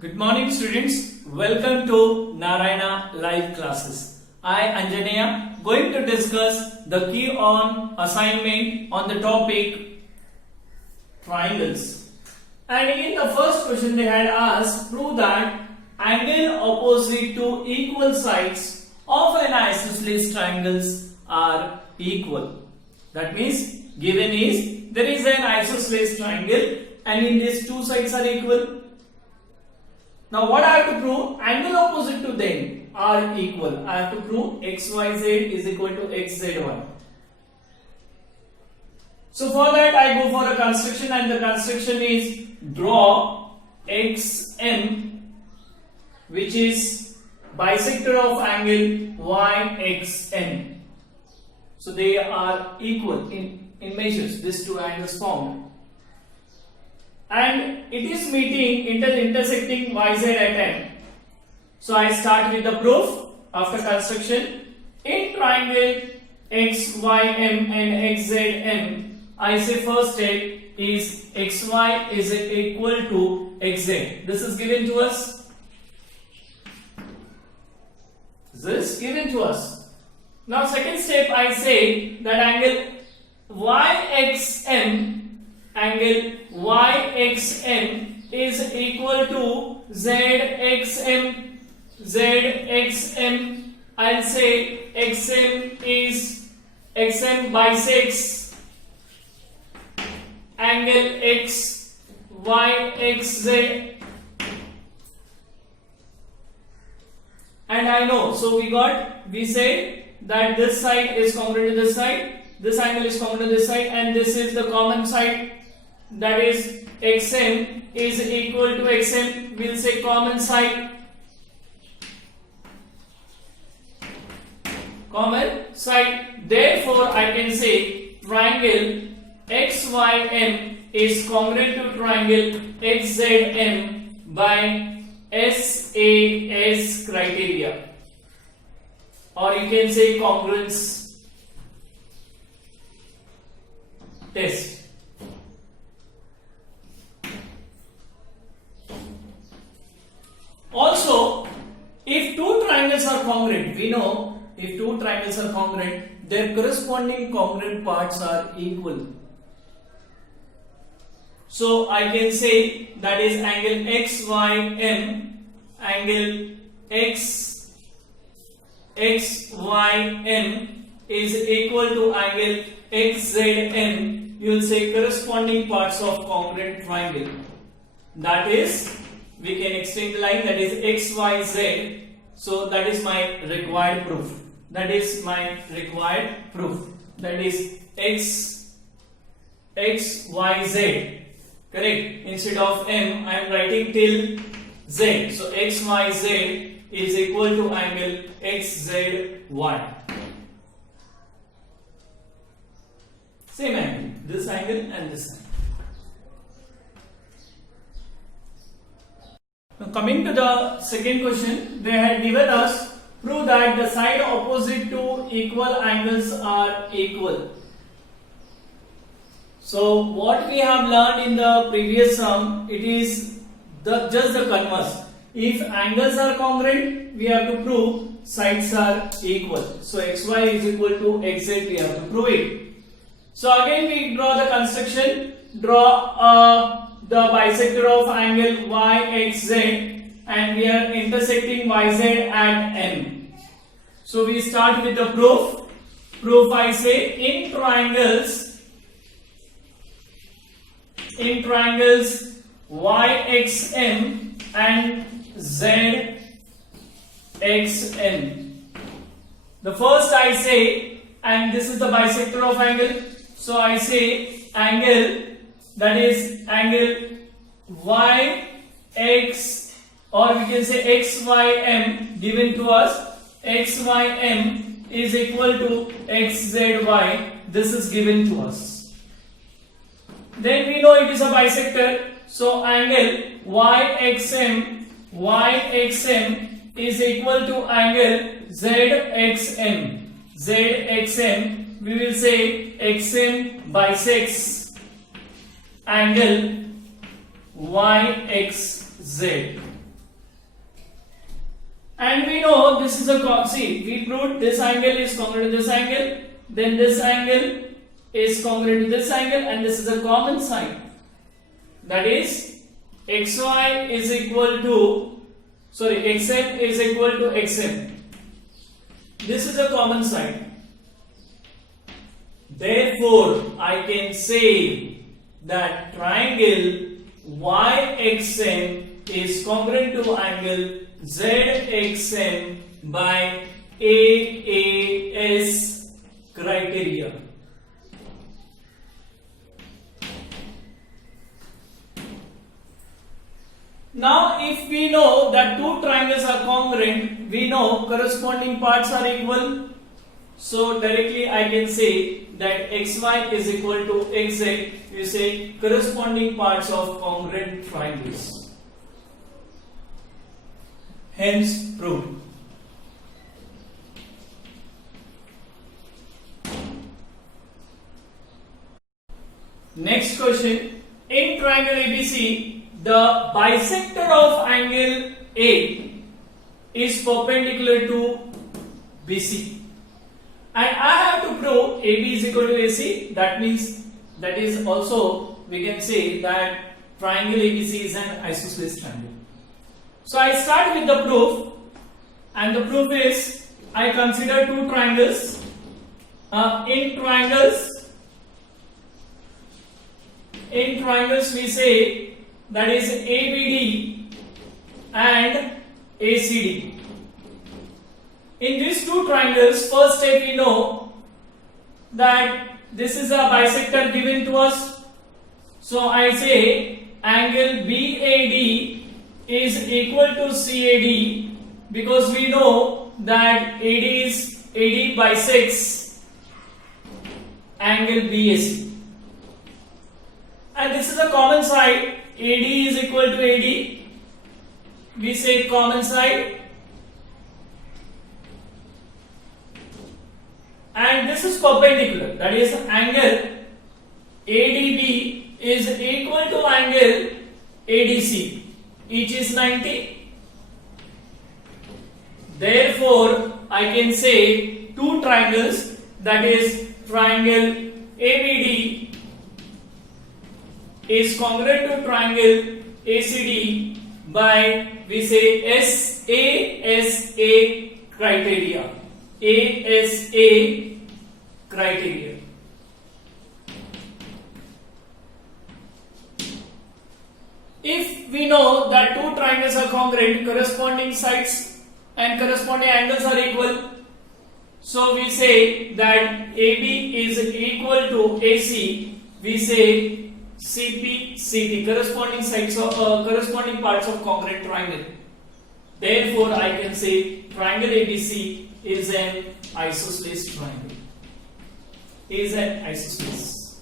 Good morning students, welcome to Narayana live classes. I Anjaneya going to discuss the key on assignment on the topic triangles. And in the first question they had asked, prove that angle opposite to equal sides of an isosceles triangles are equal. That means given is there is an isosceles triangle and in these two sides are equal. Now what I have to prove? Angle opposite to them are equal. I have to prove xyz is equal to xzy. So for that I go for a construction, and the construction is draw xm, which is bisector of angle yxn. So they are equal in measures, these two angles formed. And it is meeting intersecting yz at m. So I start with the proof after construction. In triangle xym and xzm, I say first step is xy is equal to xz. This is given to us. This is given to us. Now second step I say that angle yxm is equal to zxm. I'll say xm is xm bisects angle yxz, and I know, so we say that this side is congruent to this side, this angle is congruent to this side, and this is the common side, that is xm is equal to xm. We'll say common side, therefore I can say triangle xym is congruent to triangle xzm by SAS criteria, or you can say congruence test. Also, if two triangles are congruent, we know if two triangles are congruent, their corresponding congruent parts are equal. So I can say that is angle xym, angle xym is equal to angle xzm. You will say corresponding parts of congruent triangle. That is, we can extend the line, that is xyz. So that is my required proof. That is xyz. Correct. Instead of m, I am writing till z. So xyz is equal to angle xzy. Same angle, this angle and this angle. Now coming to the second question, they had given us, prove that the side opposite to equal angles are equal. So what we have learned in the previous sum, it is just the converse. If angles are congruent, we have to prove sides are equal. So xy is equal to xz, we have to prove it. So again we draw the construction, draw the bisector of angle yxz, and we are intersecting yz at m. So we start with the proof. Proof I say in triangles yxm and zxm. The first I say, and this is the bisector of angle, so I say angle, that is angle yx, or we can say xym given to us, xym is equal to xzy. This is given to us. Then we know it is a bisector, so angle yxm is equal to angle zxm. We will say xm bisects angle yxz. And we know this is a see, we proved this angle is congruent to this angle, then this angle is congruent to this angle, and this is a common side. That is xy is equal to xm is equal to xm. This is a common side. Therefore, I can say that triangle YXM is congruent to angle ZXM by AAS criteria. Now, if we know that two triangles are congruent, we know corresponding parts are equal. So directly I can say that xy is equal to xz. You say corresponding parts of congruent triangles. Hence proved. Next question. In triangle ABC, the bisector of angle A is perpendicular to BC. And I have to prove AB is equal to AC. That means, that is also, we can say that triangle ABC is an isosceles triangle. So I start with the proof, and the proof is, I consider two triangles. In triangles we say that is ABD and ACD. In these two triangles, first step we know that this is a bisector given to us. So I say angle BAD is equal to CAD, because we know that AD bisects angle BAC. And this is a common side. AD is equal to AD. We say common side. And this is perpendicular, that is angle ADB is equal to angle ADC, each is 90. Therefore, I can say two triangles, that is triangle ABD is congruent to triangle ACD by, we say, SASA criteria. ASA criteria. If we know that two triangles are congruent, corresponding sides and corresponding angles are equal, so we say that AB is equal to AC. We say CP, CT, corresponding sides of corresponding parts of congruent triangle. Therefore, I can say triangle ABC is an isosceles triangle. Is an isosceles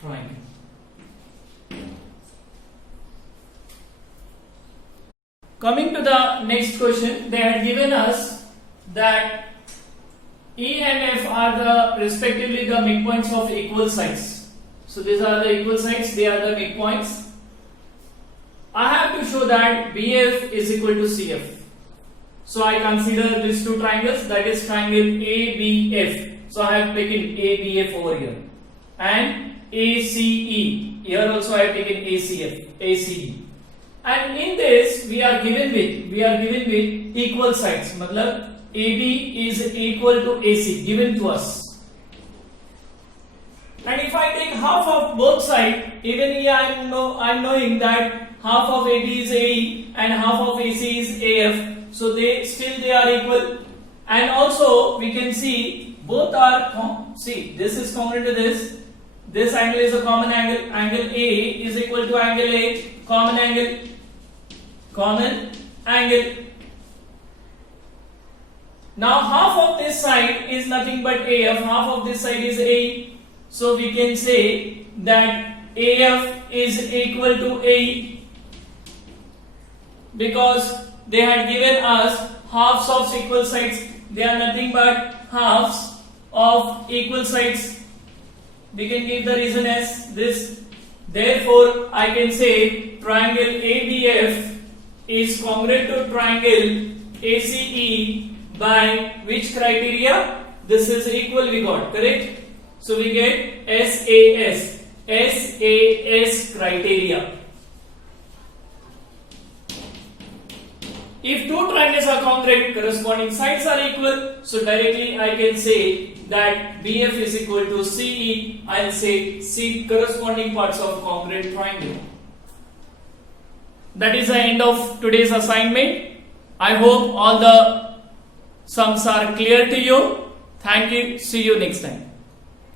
triangle. Coming to the next question, they had given us that E and F are the respectively the midpoints of equal sides. So these are the equal sides, they are the midpoints. I have to show that BF is equal to CF. So I consider these two triangles, that is triangle ABF. So I have taken ABF over here, and ACE. Here also I have taken ACF, ACE. And in this we are given with equal sides. Matlab AB is equal to AC given to us. And if I take half of both sides, even here I am knowing that half of AB is AE and half of AC is AF. So they are equal. And also we can see both are see, this is congruent to this. This angle is a common angle. Angle A is equal to angle A, common angle. Now half of this side is nothing but AF, half of this side is AE. So we can say that AF is equal to AE, because they had given us halves of equal sides. They are nothing but halves of equal sides. We can give the reason as this. Therefore, I can say triangle ABF is congruent to triangle ACE by which criteria? This is equal we got, correct? So we get SAS criteria. If two triangles are congruent, corresponding sides are equal. So directly I can say that BF is equal to CE. I'll say C corresponding parts of congruent triangle. That is the end of today's assignment. I hope all the sums are clear to you. Thank you. See you next time.